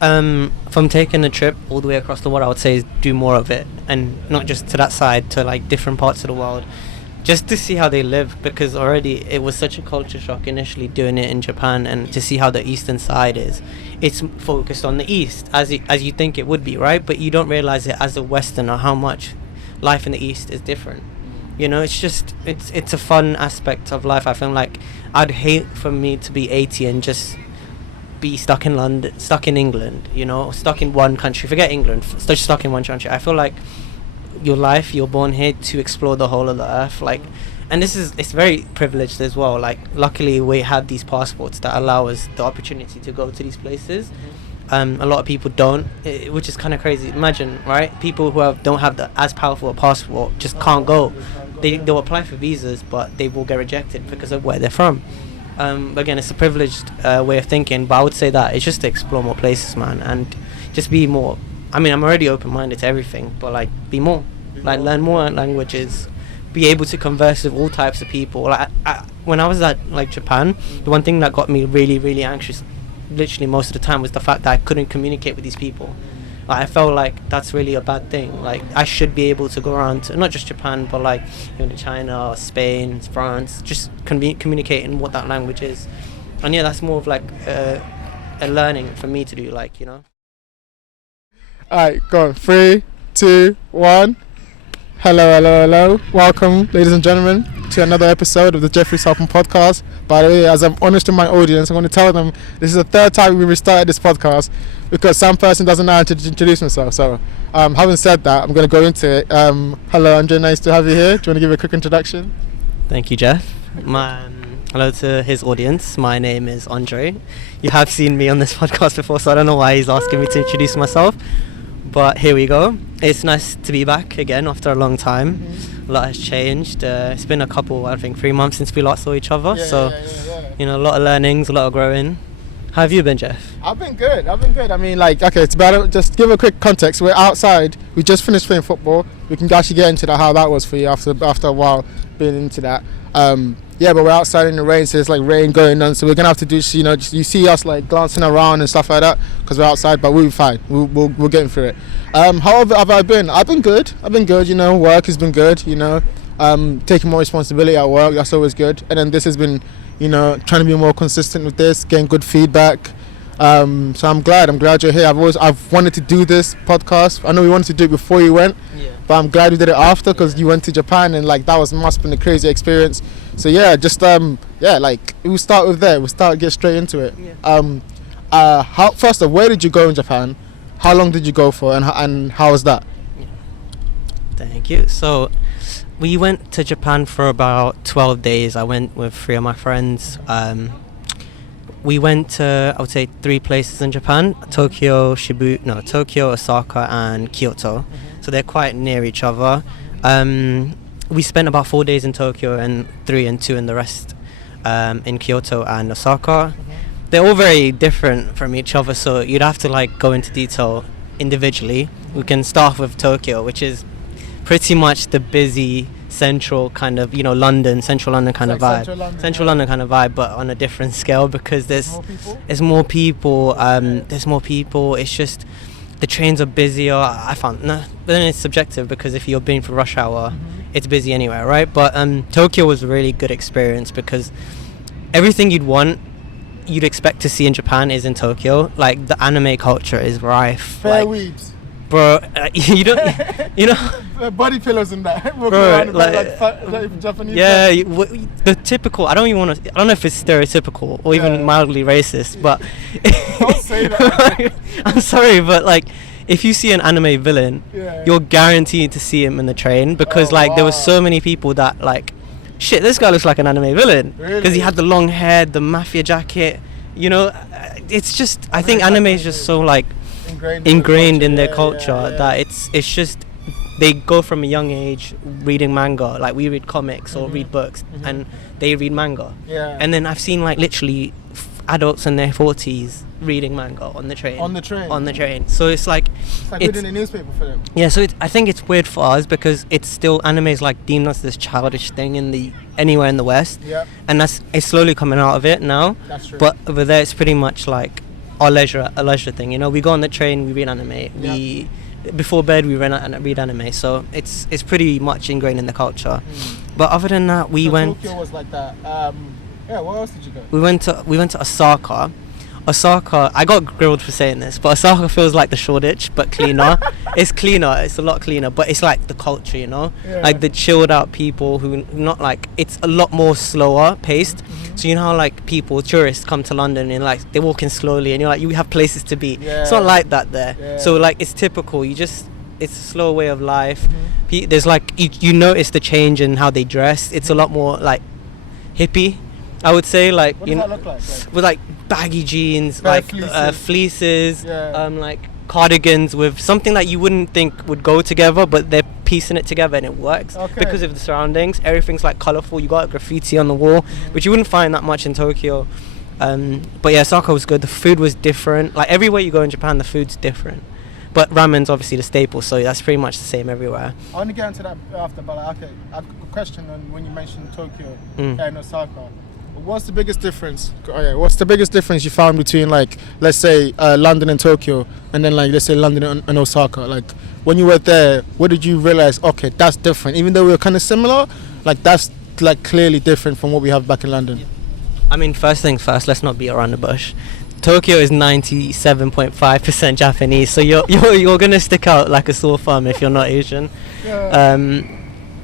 From taking a trip all the way across the world, I would say is do more of it, and not just to that side, to like different parts of the world, just to see how they live, because already it was such a culture shock initially doing it in Japan, and to see how the eastern side is. It's focused on the east as you think it would be, right? But you don't realize it as a Westerner how much life in the east is different. You know, it's a fun aspect of life. I feel like I'd hate for me to be 80 and just be stuck in London, stuck in England, you know, stuck in one country. Forget England, just stuck in one country. I feel like your life, you're born here to explore the whole of the earth, like, and it's very privileged as well. Like, luckily we have these passports that allow us the opportunity to go to these places. A lot of people don't, which is kind of crazy. Imagine, right? People who don't have as powerful a passport just can't go. They'll apply for visas, but they will get rejected because of where they're from. Again, it's a privileged way of thinking, but I would say that it's just to explore more places, man, and just be more. I mean, I'm already open-minded to everything, but like, be more, like, learn more languages, be able to converse with all types of people. Like, when I was at like Japan, the one thing that got me really, really anxious, literally most of the time, was the fact that I couldn't communicate with these people. Like, I felt like that's really a bad thing. Like, I should be able to go around to not just Japan, but like even China, Spain, France, just communicating what that language is. And yeah, that's more of like a learning for me to do, like, you know. Alright, go on. 3, 2, 1. Hello. Welcome, ladies and gentlemen, to another episode of the Jeoffrey Sarpong podcast. By the way, as I'm honest with my audience, I'm going to tell them this is the third time we restarted this podcast because some person doesn't know how to introduce himself. So, having said that, I'm going to go into it. Hello, Andre. Nice to have you here. Do you want to give a quick introduction? Thank you, Jeff. Hello to his audience. My name is Andre. You have seen me on this podcast before, so I don't know why he's asking me to introduce myself. But here we go. It's nice to be back again after a long time. Mm-hmm. A lot has changed. It's been 3 months since we last saw each other. Yeah. You know, a lot of learnings, a lot of growing. How have you been, Jeff? I've been good. I mean, like, okay, it's better. Just give a quick context. We're outside. We just finished playing football. We can actually get into that, how that was for you after a while being into that. Yeah, but we're outside in the rain, so it's like rain going on. So we're gonna have to do, you know, just, you see us like glancing around and stuff like that because we're outside, but we'll be fine. We're getting through it. How have I been? I've been good. You know, work has been good. You know, taking more responsibility at work. That's always good. And then this has been, you know, trying to be more consistent with this, getting good feedback. So I'm glad you're here. I've wanted to do this podcast. I know we wanted to do it before you went, but I'm glad we did it after because you went to Japan and like that must have been a crazy experience. So yeah, just like we'll start with there. Get straight into it. First of all, where did you go in Japan? How long did you go for, and how was that? Thank you. So we went to Japan for about 12 days. I went with 3 of my friends. We went to, I would say, 3 places in Japan: Tokyo, Osaka, and Kyoto. Mm-hmm. So they're quite near each other. We spent about 4 days in Tokyo and 3 and 2 in the rest in Kyoto and Osaka. Mm-hmm. They're all very different from each other, so you'd have to like go into detail individually. We can start with Tokyo, which is pretty much the busy central kind of, you know, central London kind of vibe. Central London kind of vibe, but on a different scale because there's more people. It's just the trains are busier. I found, but then it's subjective because if you're being for rush hour, it's busy anywhere, right? But Tokyo was a really good experience because everything you'd expect to see in Japan is in Tokyo. Like the anime culture is rife. Fair weebs. Bro, you don't, you know, body pillows and that. Bro, like Japanese. Yeah, the typical. I don't know if it's stereotypical or even mildly racist, but don't say that. I'm sorry, but like, if you see an anime villain, you're guaranteed to see him in the train because there were so many people that like, shit, this guy looks like an anime villain because he had the long hair, the mafia jacket. You know, it's just I think anime is just so like ingrained in their culture that it's just they go from a young age reading manga, like we read comics or read books, and they read manga. And then I've seen like literally adults in their 40s reading manga on the train. So it's like reading a newspaper for them. Yeah, so I think it's weird for us because it's still anime is like deemed as this childish thing anywhere in the West. And it's slowly coming out of it now. That's true. But over there it's pretty much like our leisure thing. You know, we go on the train, we read anime. We before bed we read anime. So it's pretty much ingrained in the culture. But other than that, we went. Tokyo was like that. Yeah. Where else did you go? We went to Osaka. Osaka, I got grilled for saying this, but Osaka feels like the Shoreditch, but cleaner. It's cleaner, it's a lot cleaner, but it's like the culture, you know? Like the chilled out people who not like, it's a lot more slower paced. So you know how like tourists come to London and like they're walking slowly and you're like, you have places to be. It's not like that there. So like it's typical, it's a slow way of life. There's like, you notice the change in how they dress. It's a lot more like hippie, I would say. Like, what does that look like? With like baggy jeans, like fleeces, like cardigans with something that you wouldn't think would go together, but they're piecing it together and it works because of the surroundings. Everything's like colourful. You got graffiti on the wall, which you wouldn't find that much in Tokyo. But yeah, Osaka was good. The food was different. Like everywhere you go in Japan, the food's different. But ramen's obviously the staple, so that's pretty much the same everywhere. I want to get into that after, but like, okay, I've got a question on when you mentioned Tokyo and Osaka. What's the biggest difference? What's the biggest difference you found between, like, let's say London and Tokyo, and then like let's say London and Osaka? Like when you were there, what did you realize? Okay, that's different. Even though we were kind of similar, like that's like clearly different from what we have back in London. I mean, first things first. Let's not beat around the bush. Tokyo is 97.5% Japanese, so you're gonna stick out like a sore thumb if you're not Asian.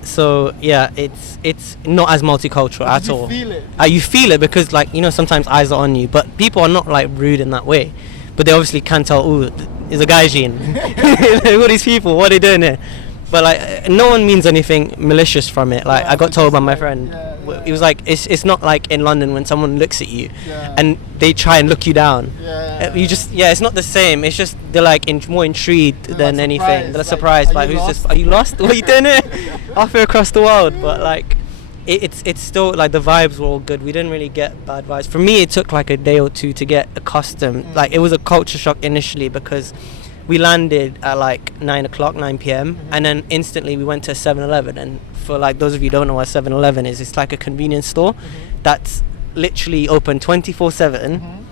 So yeah, it's not as multicultural at all. You feel it? You feel it because, like, you know, sometimes eyes are on you, but people are not like rude in that way. But they obviously can tell, ooh, there's a gaijin. Who are these people? What are they doing here? But like, no one means anything malicious from it. Like, I got told by my friend, it was like, it's not like in London when someone looks at you and they try and look you down. You just, it's not the same. It's just they're like more intrigued than anything. They're surprised, like who's this? Are you lost? What are you doing here? Halfway across the world. But like, it's still like the vibes were all good. We didn't really get bad vibes. For me, it took like a day or two to get accustomed. Like, it was a culture shock initially because we landed at like 9 p.m. and then instantly we went to a 7-Eleven. And for like those of you who don't know what 7-Eleven is, it's like a convenience store that's literally open 24/7.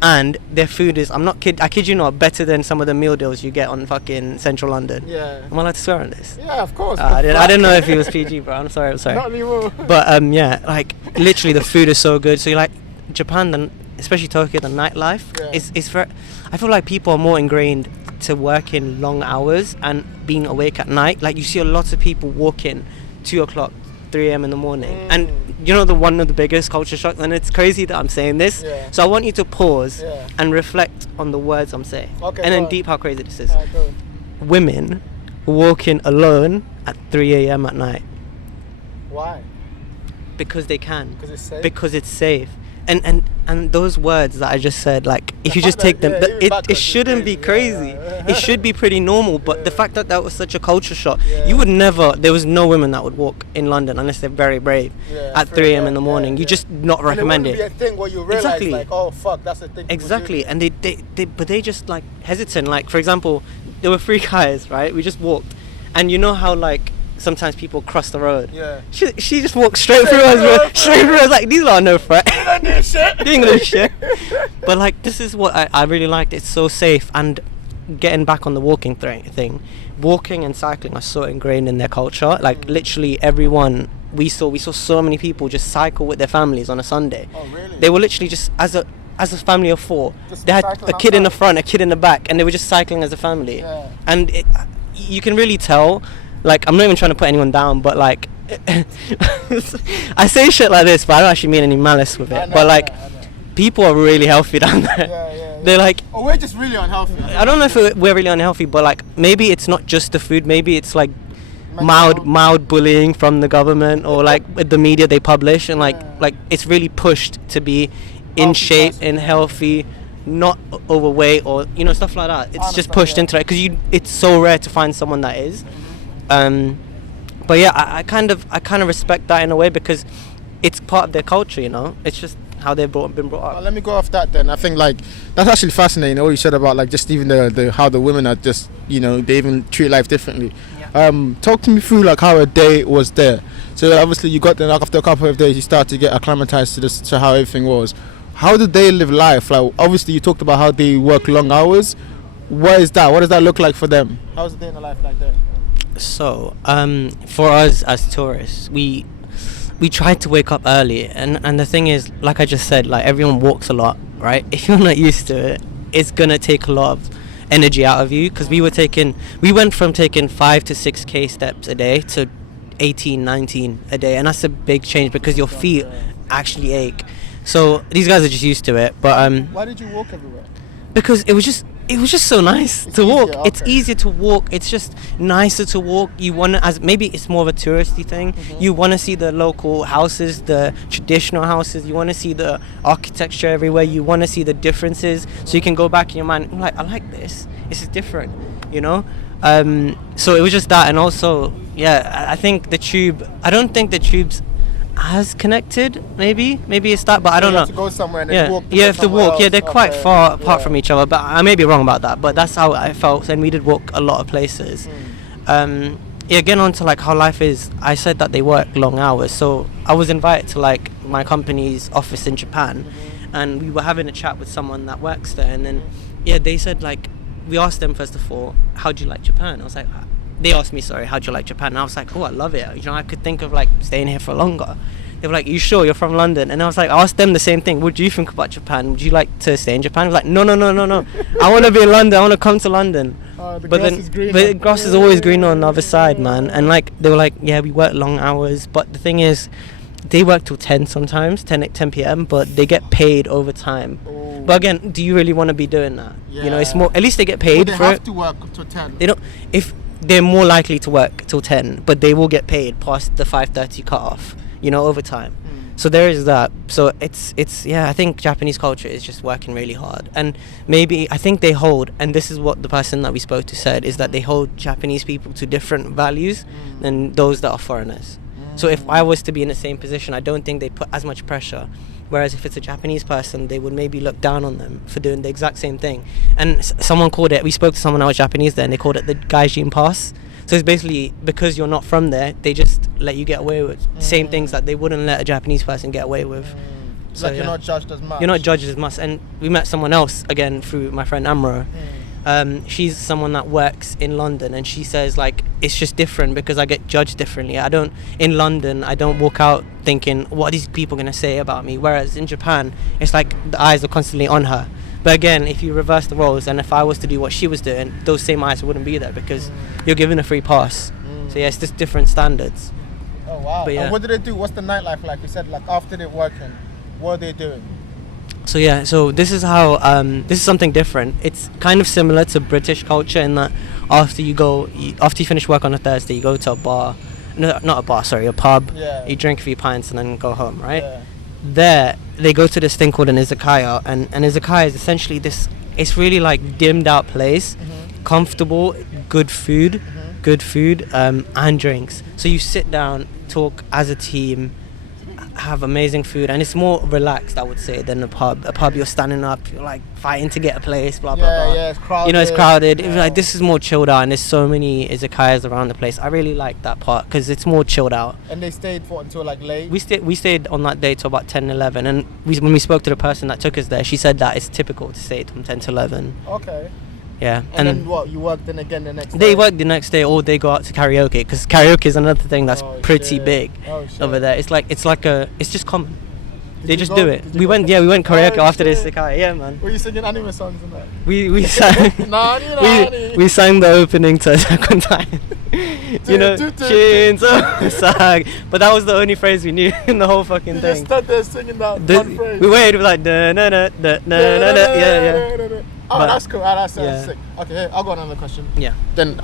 And their food is, I kid you not, better than some of the meal deals you get on fucking central London. Am I allowed to swear on this? Yeah, of course. I didn't know if it was PG, bro. I'm sorry. Not anymore. But yeah, like literally the food is so good. So you like Japan, especially Tokyo, the nightlife is very, I feel like people are more ingrained to work in long hours and being awake at night. Like, you see a lot of people walking 2 o'clock, 3 a.m. in the morning. And you know, one of the biggest culture shocks, and it's crazy that I'm saying this, so I want you to pause and reflect on the words I'm saying, and then deep how crazy this is. Women walking alone at 3 a.m. at night. Why? Because they can. Because it's safe? Because it's safe. And those words that I just said, like, if you just take them, it shouldn't be crazy. It should be pretty normal. But the fact that was such a culture shock, you would never. There was no women that would walk in London unless they're very brave at 3 a.m. in the morning. You just not recommend it. It wouldn't be a thing where you realize, like, oh fuck, that's the thing. Exactly, and they just like hesitant. Like, for example, there were 3 guys, right? We just walked, and you know how like sometimes people cross the road. She just walked straight through us, bro. Straight through us. Like, these are no threat. Doing this shit. But like, this is what I really liked. It's so safe. And getting back on the walking thing, walking and cycling are so ingrained in their culture. Like, literally everyone we saw so many people just cycle with their families on a Sunday. Oh, really? They were literally just as a family of 4. Just they had a kid in the outside. front, a kid in the back, and they were just cycling as a family. And you can really tell. Like, I'm not even trying to put anyone down, but like, I say shit like this, but I don't actually mean any malice with it. But like, people are really healthy down there. They're like, oh, we're just really unhealthy. I don't know if we're really unhealthy, but like, maybe it's not just the food. Maybe it's like mild bullying from the government, or like with the media they publish, and like it's really pushed to be in shape and healthy, not overweight, or you know, stuff like that. It's just pushed into it because it's so rare to find someone that is. But yeah, I kind of respect that in a way because it's part of their culture, you know. It's just how they've been brought up. Well, let me go off that then. I think like that's actually fascinating. All you said about like just even the how the women are just, you know, they even treat life differently. Talk to me through like how a day was there. So obviously you got there, like after a couple of days you start to get acclimatized to how everything was. how do they live life? Like, obviously you talked about how they work long hours. What is that? What does that look like for them? How's the day in the life like that? So, for us as tourists, we try to wake up early, and the thing is, like I just said, like everyone walks a lot, right? If you're not used to it, it's gonna take a lot of energy out of you, because we went from taking 5 to 6k steps a day to 18, 19 a day, and that's a big change because your feet actually ache. So these guys are just used to it. But why did you walk everywhere? Because it was just so nice to walk. Okay. It's easier to walk. It's just nicer to walk. You want to, as maybe it's more of a touristy thing. You want to see the local houses, the traditional houses. You want to see the architecture everywhere. You want to see the differences, so you can go back in your mind. I'm like, I like this. This is different, you know. So it was just that, and also, yeah, I think the tube. I don't think the tube's as connected. Maybe it's that, but I don't know. You have to go somewhere and then Yeah, walk. you have to walk. Else. Yeah, they're quite far apart from each other, but I may be wrong about that. But that's how I felt, and we did walk a lot of places. Yeah, getting on to like how life is. I said that they work long hours, so I was invited to like my company's office in Japan, and we were having a chat with someone that works there, and then yeah, they said like, we asked them first of all, how do you like Japan? I was like, they asked me, sorry, how do you like Japan? And I was like, oh, I love it. You know, I could think of like staying here for longer. They were like, you sure you're from London? And I was like, I asked them the same thing. What do you think about Japan? Would you like to stay in Japan? I was like, no. I want to be in London. I want to come to London. But the grass is always greener on the other side, man. And like, they were like, yeah, we work long hours. But the thing is, they work till 10 sometimes, 10 p.m. But they get paid overtime. Oh. But again, do you really want to be doing that? Yeah. You know, it's more. At least they get paid They for have it. to work till 10. They don't. If they're more likely to work till 10, but they will get paid past the 5:30 cutoff. You know, overtime. So there is that. So it's yeah, I think Japanese culture is just working really hard, and maybe I think they hold, and this is what the person that we spoke to said, is that they hold Japanese people to different values than those that are foreigners. So if I was to be in the same position, I don't think they put as much pressure. Whereas if it's a Japanese person, they would maybe look down on them for doing the exact same thing. And someone called it, we spoke to someone that was Japanese there, and they called it the gaijin pass. So it's basically, because you're not from there, they just let you get away with same things that they wouldn't let a Japanese person get away with. So like, you're not judged as much. You're not judged as much. And we met someone else, again, through my friend Amro. She's someone that works in London, and she says like, it's just different because I get judged differently. In London, I don't walk out thinking, what are these people going to say about me? Whereas in Japan, it's like the eyes are constantly on her. But again, if you reverse the roles, and if I was to do what she was doing, those same eyes wouldn't be there because you're given a free pass. So yeah, it's just different standards. Oh wow. But yeah. And what do they do? What's the nightlife like? You said like after they're working, what are they doing? So yeah, so this is how, this is something different. It's kind of similar to British culture in that after you finish work on a Thursday, you go to a bar, no, not a bar, sorry, a pub, you drink a few pints and then go home, right? Yeah. There, they go to this thing called an izakaya, and izakaya is essentially this, it's really like dimmed out place, comfortable, good food, and drinks. So you sit down, talk as a team, have amazing food, and it's more relaxed, I would say, than a pub. A pub, you're standing up, you're like fighting to get a place, blah blah blah. Yeah, it's crowded. You know, it's crowded. Yeah. Like, this is more chilled out, and there's so many izakayas around the place. I really like that part because it's more chilled out. And they stayed for until like late. We stayed on that day till about 10, 11, and when we spoke to the person that took us there, she said that it's typical to stay from 10 to 11. Okay. Yeah. And then what? You work then again the next day? They work the next day, or they go out to karaoke, because karaoke is another thing that's pretty big over there. It's just common. They just do it. We went karaoke after this. Yeah, man. Were you singing anime songs in that? We sang. we sang the opening to Attack on Titan. You know, Shinzo Sag. But that was the only phrase we knew in the whole fucking thing. You just stood there singing that one phrase. We waited, it was like da na na da na na na. Yeah. Oh, that's cool. That's sick. Okay, here, I'll go on another question. Yeah. Then,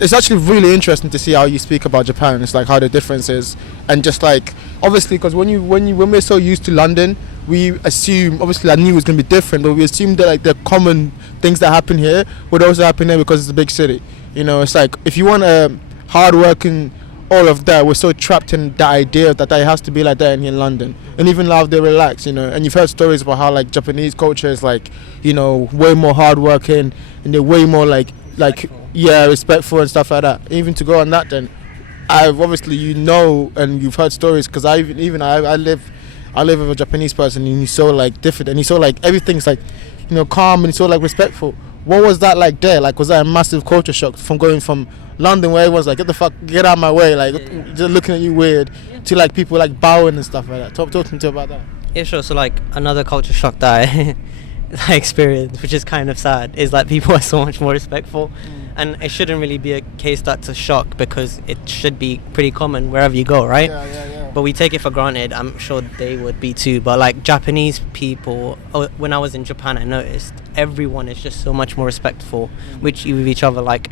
it's actually really interesting to see how you speak about Japan. It's like how the difference is, and just like obviously, because when we're so used to London, we assume obviously I knew it was gonna be different, but we assume that like the common things that happen here would also happen there because it's a big city. You know, it's like if you want a hard-working, all of that, we're so trapped in the idea that it has to be like that in London. And even now they relax, you know. And you've heard stories about how like Japanese culture is like, you know, way more hardworking, and they're way more respectful and stuff like that. Even to go on that, then I've obviously, you know, and you've heard stories because I live I live with a Japanese person and he's so like different and he's so like everything's like, you know, calm and he's so like respectful. What was that like there? Like, was that a massive culture shock from going from London where everyone's like, get out of my way, like just looking at you weird, to like people like bowing and stuff like that? Talk to me about that. Yeah, sure. So like another culture shock that I experienced, which is kind of sad, is that people are so much more respectful. And it shouldn't really be a case that's a shock because it should be pretty common wherever you go, right? Yeah. But we take it for granted. I'm sure they would be too. But like Japanese people, when I was in Japan, I noticed everyone is just so much more respectful with each other. Like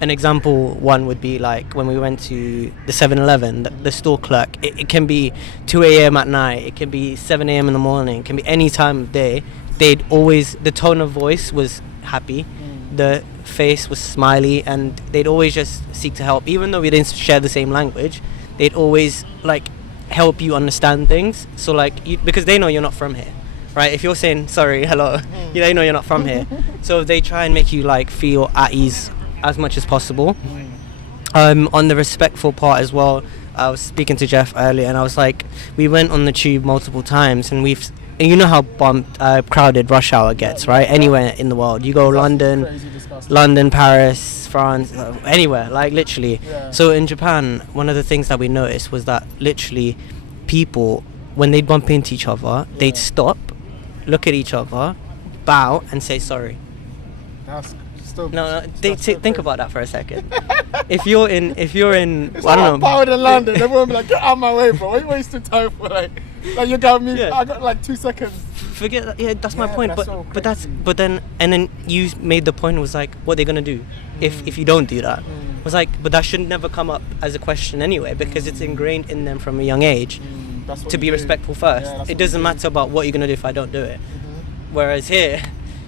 an example one would be like when we went to the 7-Eleven, the store clerk. It can be 2 a.m. at night. It can be 7 a.m. in the morning. It can be any time of day. They'd always, the tone of voice was happy. The face was smiley, and they'd always just seek to help. Even though we didn't share the same language, they'd always like help you understand things. So like because they know you're not from here, right? If you're saying sorry, hello, they know you're not from here. So they try and make you like feel at ease as much as possible. On the respectful part as well, I was speaking to Jeff earlier, and I was like, we went on the tube multiple times, and you know how crowded rush hour gets, right? Anywhere in the world. You go London, Paris, France, anywhere, like literally. Yeah. So in Japan, one of the things that we noticed was that literally people, when they'd bump into each other, they'd stop, look at each other, bow, and say sorry. That's still... No, think about that for a second. If you're in, I don't know. Powered in London, everyone be like, get out of my way, bro. What are you wasting time for? Like you got me. Yeah. I got like 2 seconds. Forget that. Yeah, that's my point. But then you made the point was like, what are they gonna do if you don't do that? It was like, but that should never come up as a question anyway, because it's ingrained in them from a young age to be respectful first. Yeah, it doesn't matter about what you're gonna do if I don't do it. Whereas here,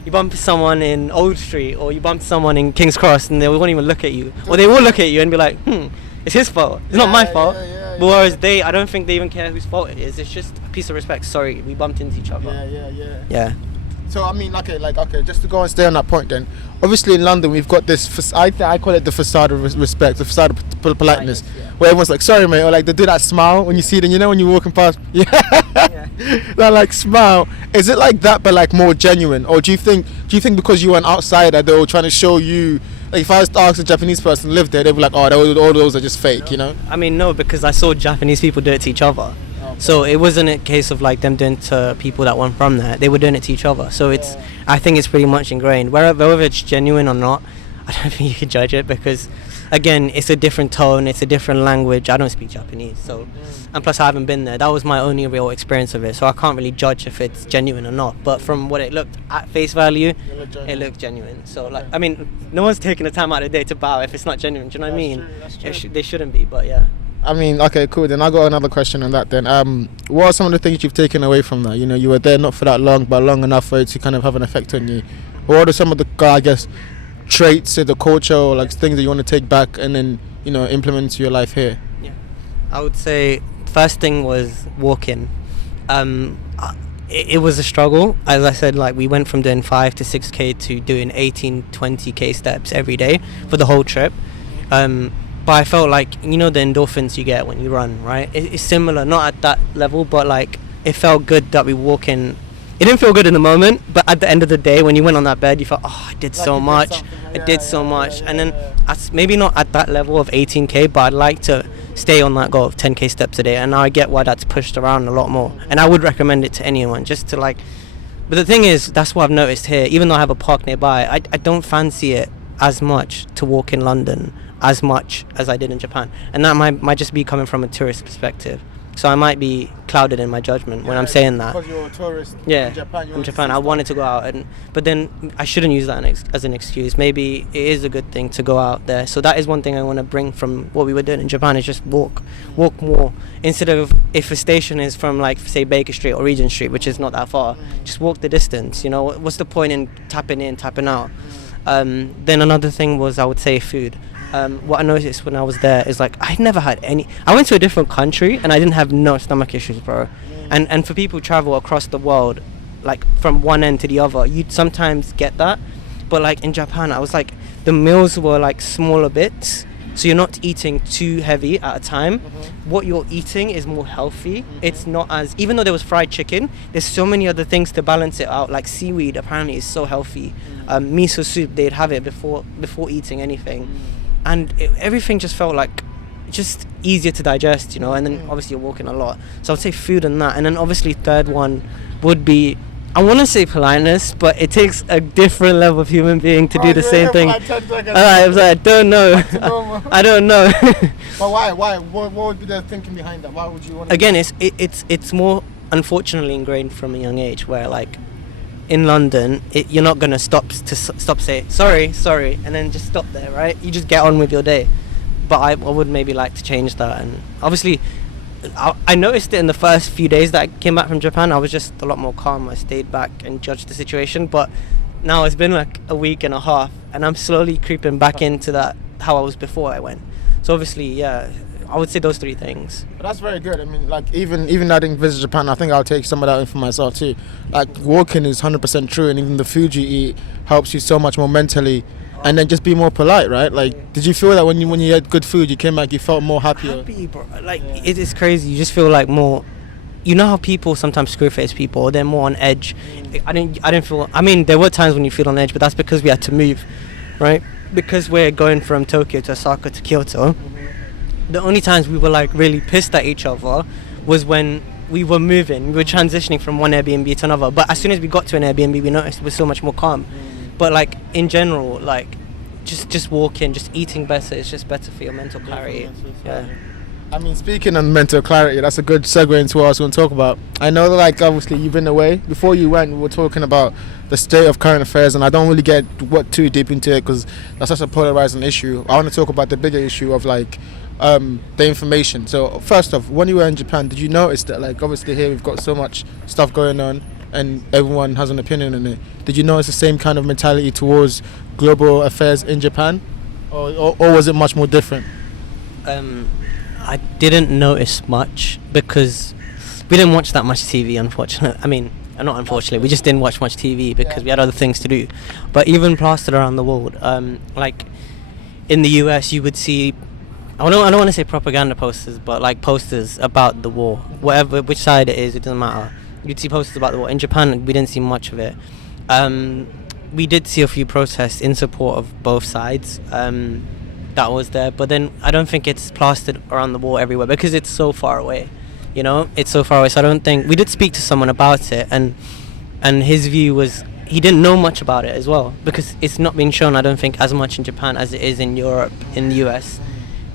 you bump someone in Old Street or you bump someone in King's Cross and they won't even look at you, or they will look at you and be like, it's his fault. It's not my fault. But whereas I don't think they even care whose fault it is. It's just a piece of respect. Sorry, we bumped into each other. Yeah. So I mean, okay, just to go and stay on that point then. Obviously in London we've got this, I call it the facade of respect, the facade of politeness, where everyone's like, sorry mate, or like they do that smile when you see them, when you're walking past, that like smile. Is it like that but like more genuine, or do you think because you were an outsider they were trying to show you, like if I was to ask a Japanese person who lived there, they'd be like, all those are just fake, I mean, no, because I saw Japanese people do it to each other. So it wasn't a case of like them doing it to people that weren't from there. They were doing it to each other. So I think it's pretty much ingrained. Whether it's genuine or not, I don't think you can judge it, because again, it's a different tone, it's a different language. I don't speak Japanese, so and plus I haven't been there. That was my only real experience of it, so I can't really judge if it's genuine or not. But from what it looked at face value, it looked genuine. So like, I mean, no one's taking the time out of the day to bow if it's not genuine. Do you know what I mean? That's true. They shouldn't be, but yeah. I mean, okay, cool. Then I got another question on that. Then, what are some of the things you've taken away from that? You were there not for that long, but long enough for it to kind of have an effect on you. What are some of the, I guess, traits of the culture or like things that you want to take back and then implement into your life here? Yeah, I would say first thing was walking. It was a struggle. As I said, like we went from doing 5 to 6k to doing 18-20k steps every day for the whole trip. But I felt like, the endorphins you get when you run, right? It's similar, not at that level, but like it felt good that we walk in. It didn't feel good in the moment, but at the end of the day, when you went on that bed, you felt, I did so much. I did so much. And then maybe not at that level of 18k, but I'd like to stay on that goal of 10k steps a day. And now I get why that's pushed around a lot more. And I would recommend it to anyone, just to like. But the thing is, that's what I've noticed here. Even though I have a park nearby, I don't fancy it as much to walk in London as much as I did in Japan, and that might just be coming from a tourist perspective. So I might be clouded in my judgment when I'm saying that. Because you're a tourist in Japan, I wanted to go out, but then I shouldn't use that as an excuse. Maybe it is a good thing to go out there. So that is one thing I want to bring from what we were doing in Japan, is just walk more. Instead of, if a station is from like say Baker Street or Regent Street, which is not that far, just walk the distance. What's the point in tapping out? Then another thing was, I would say, food. What I noticed when I was there is like I'd never had any. I went to a different country and I didn't have no stomach issues, bro. And for people who travel across the world, like from one end to the other, you'd sometimes get that. But like in Japan, I was like, the meals were like smaller bits, so you're not eating too heavy at a time. What you're eating is more healthy. It's not as, even though there was fried chicken, there's so many other things to balance it out. Like seaweed apparently is so healthy. Miso soup, they'd have it before eating anything, and everything just felt like just easier to digest, you know. And then obviously you're walking a lot, so I'd say food and that. And then obviously third one would be, I want to say politeness, but it takes a different level of human being to do the same thing. I was like, I don't know. I don't know. But why? What would be the thinking behind that? Why would you want to? Again, it's more unfortunately ingrained from a young age, where like in London, you're not gonna stop say sorry, and then just stop there, right? You just get on with your day. But I would maybe like to change that. And obviously I noticed it in the first few days that I came back from Japan. I was just a lot more calm. I stayed back and judged the situation. But now it's been like a week and a half, and I'm slowly creeping back into that how I was before I went. So obviously, yeah, I would say those three things. But that's very good. I mean, like even I didn't visit Japan, I think I'll take some of that in for myself too. Like walking is 100% true, and even the food you eat helps you so much more mentally. And then just be more polite, right? Like, did you feel that when you had good food, you came back, you felt more happier? Happy, bro. Like, it is crazy. You just feel like more. You know how people sometimes screw-face people, or they're more on edge. I didn't feel. I mean, there were times when you feel on edge, but that's because we had to move, right? Because we're going from Tokyo to Osaka to Kyoto. The only times we were like really pissed at each other was when we were moving. We were transitioning from one Airbnb to another. But as soon as we got to an Airbnb, we noticed it was so much more calm. But like in general, like just walking, just eating better, it's just better for your mental clarity. Yeah. I mean, speaking of mental clarity, that's a good segue into what I was going to talk about. I know that, like, obviously you've been away. Before you went, we were talking about the state of current affairs, and I don't really get too deep into it because that's such a polarizing issue. I want to talk about the bigger issue of like the information. So first off, when you were in Japan, did you notice that, like, obviously here we've got so much stuff going on and everyone has an opinion on it? Did you notice the same kind of mentality towards global affairs in Japan, or was it much more different? I didn't notice much because we didn't watch that much TV, unfortunately. I mean, not unfortunately, we just didn't watch much TV because we had other things to do. But even plastered around the world, like in the US, you would see, I don't want to say propaganda posters, but like posters about the war, which side it is, it doesn't matter. You'd see posters about the war. In Japan, we didn't see much of it. We did see a few protests in support of both sides. That was there, but then I don't think it's plastered around the wall everywhere because it's so far away. You know, it's so far away. So I don't think we did speak to someone about it, and his view was he didn't know much about it as well because it's not being shown. I don't think as much in Japan as it is in Europe, in the US,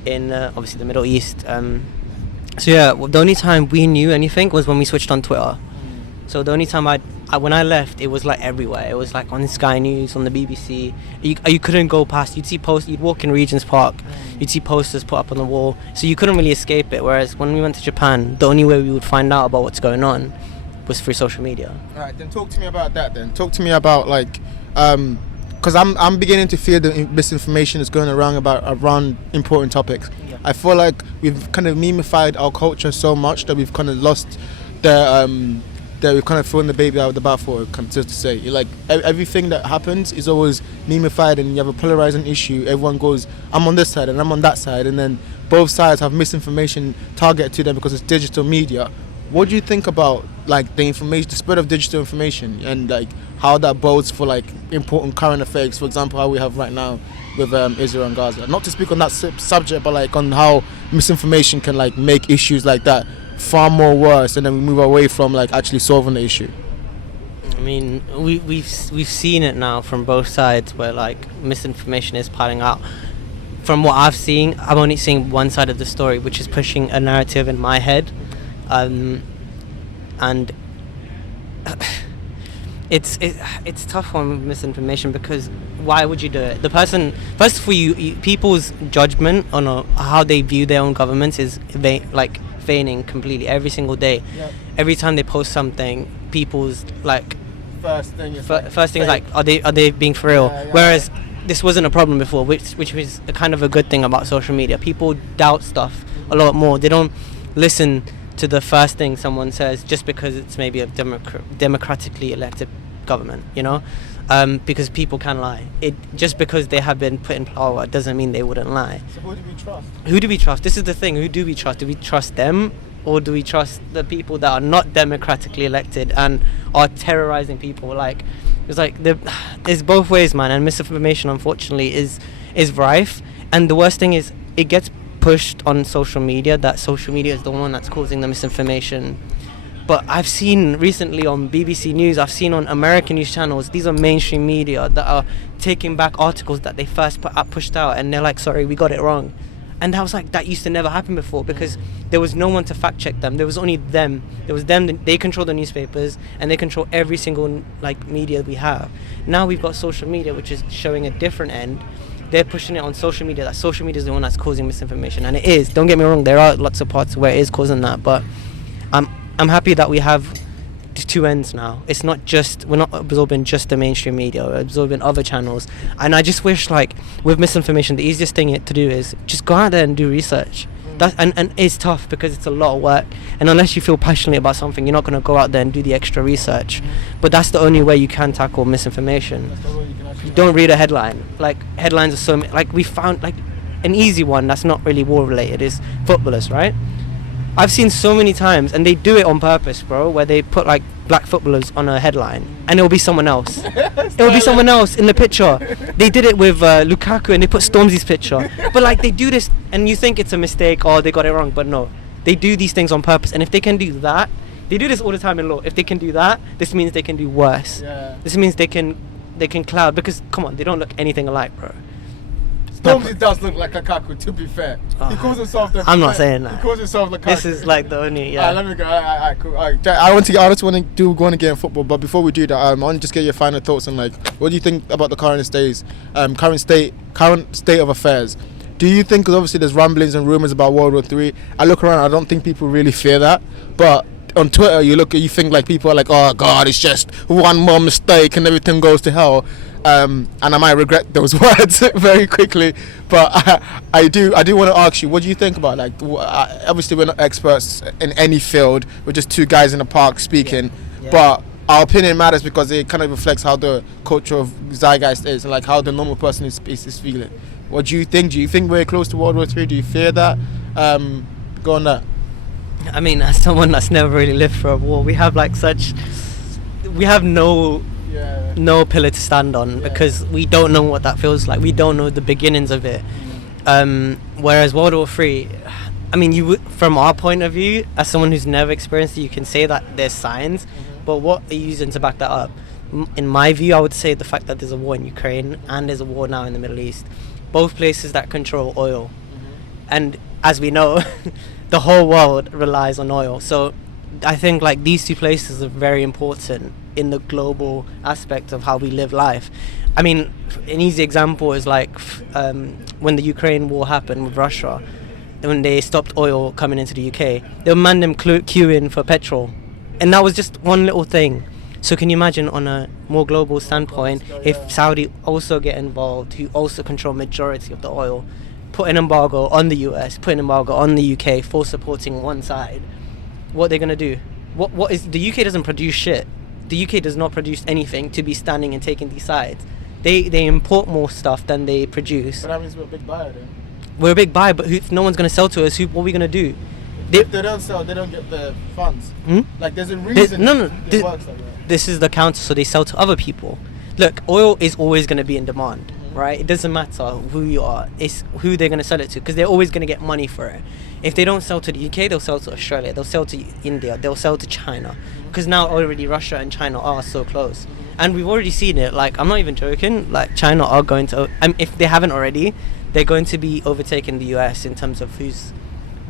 in obviously the Middle East. So yeah, the only time we knew anything was when we switched on Twitter. So the only time when I left, it was like everywhere. It was like on Sky News, on the BBC. You couldn't go past. You'd walk in Regent's Park, you'd see posters put up on the wall. So you couldn't really escape it. Whereas when we went to Japan, the only way we would find out about what's going on was through social media. All right, then talk to me about that. Then talk to me about like, because I'm beginning to fear that misinformation is going around important topics. Yeah. I feel like we've kind of memified our culture so much that we've kind of lost the. That we've kind of thrown the baby out with the bathwater, so to say. Like everything that happens is always memified, and you have a polarizing issue. Everyone goes, I'm on this side and I'm on that side, and then both sides have misinformation targeted to them because it's digital media. What do you think about like the spread of digital information, and like how that bodes for like important current affairs? For example, how we have right now with Israel and Gaza. Not to speak on that subject, but like on how misinformation can like make issues like that far more worse, and then we move away from like actually solving the issue. I mean, we've seen it now from both sides where like misinformation is piling out. From what I've seen, I'm only seeing one side of the story, which is pushing a narrative in my head, and it's tough one with misinformation because why would you do it? The person, first for you people's judgment on how they view their own governments is feigning completely every single day. Yep. Every time they post something, people's like first thing is like are they being for real? Yeah. Whereas this wasn't a problem before, which was a kind of a good thing about social media. People doubt stuff a lot more. They don't listen to the first thing someone says just because it's maybe a democratically elected government, you know, because people can lie. It just because they have been put in power doesn't mean they wouldn't lie. So who do we trust? Who do we trust? This is the thing. Who do we trust? Do we trust them, or do we trust the people that are not democratically elected and are terrorizing people? Like, it's like there's both ways, man. And misinformation, unfortunately, is rife. And the worst thing is, it gets pushed on social media that social media is the one that's causing the misinformation. But I've seen recently on BBC News, I've seen on American news channels, these are mainstream media that are taking back articles that they first pushed out, and they're like, sorry, we got it wrong. And I was like, that used to never happen before, because there was no one to fact check them. There was only them. There was them. They control the newspapers, and they control every single like media we have. Now we've got social media, which is showing a different end. They're pushing it on social media, that social media is the one that's causing misinformation. And it is. Don't get me wrong, there are lots of parts where it is causing that, but I'm happy that we have two ends now. It's not just, we're not absorbing just the mainstream media, we're absorbing other channels. And I just wish, like, with misinformation, the easiest thing to do is just go out there and do research. And it's tough because it's a lot of work, and unless you feel passionate about something, you're not going to go out there and do the extra research. But that's the only way you can tackle misinformation. You don't read a headline. Like, headlines are so like, we found like an easy one that's not really war related is footballers, right? I've seen so many times, and they do it on purpose, bro, where they put like black footballers on a headline, and it'll be someone else. It'll be someone else in the picture. They did it with Lukaku, and they put Stormzy's picture. But like, they do this, and you think it's a mistake, or they got it wrong, but no. They do these things on purpose, and if they can do that, they do this all the time in law. If they can do that, this means they can do worse. Yeah. This means they can cloud, because come on, they don't look anything alike, bro. Stormzy does look like Lukaku, to be fair. He calls himself the... I'm not saying that. He calls himself Lukaku. This is like the only, yeah. Let me go. Cool. I just want to do going again football, but before we do that, I want to just get your final thoughts on, like, what do you think about the current state of affairs? Do you think, because obviously there's rumblings and rumors about World War III, I look around, I don't think people really fear that, but on Twitter you think like people are like, oh God, it's just one more mistake and everything goes to hell. And I might regret those words very quickly, but I do want to ask you, what do you think about, like, obviously we're not experts in any field, we're just two guys in a park speaking, Yeah. but our opinion matters because it kind of reflects how the culture of zeitgeist is, and like how the normal person is feeling. What do you think? Do you think we're close to World War III? Do you fear that? Go on that. I mean, as someone that's never really lived through a war, we have no pillar to stand on, because we don't know what that feels like. We don't know the beginnings of it. Whereas World War III, I mean, from our point of view, as someone who's never experienced it, you can say that there's signs, but what are you using to back that up? In my view, I would say the fact that there's a war in Ukraine and there's a war now in the Middle East, both places that control oil. And as we know, the whole world relies on oil. So I think like these two places are very important in the global aspect of how we live life. I mean, an easy example is like when the Ukraine war happened with Russia, when they stopped oil coming into the UK, they were man them queuing for petrol. And that was just one little thing. So can you imagine on a more global standpoint, if Saudi also get involved, who also control majority of the oil, put an embargo on the US, put an embargo on the UK for supporting one side, what they're gonna do? What is, the UK doesn't produce shit. The UK does not produce anything to be standing and taking these sides. They import more stuff than they produce. But that means we're a big buyer then. We're a big buyer, but if no one's gonna sell to us, what are we gonna do? If they don't sell, they don't get the funds. Like, there's a reason it works like that. This is the counter, so they sell to other people. Look, oil is always going to be in demand, right? It doesn't matter who you are, it's who they're going to sell it to, because they're always going to get money for it. If they don't sell to the UK, they'll sell to Australia, they'll sell to India, they'll sell to China, because now already Russia and China are so close. And we've already seen it, like, I'm not even joking, like, China are going to, if they haven't already, they're going to be overtaking the US in terms of who's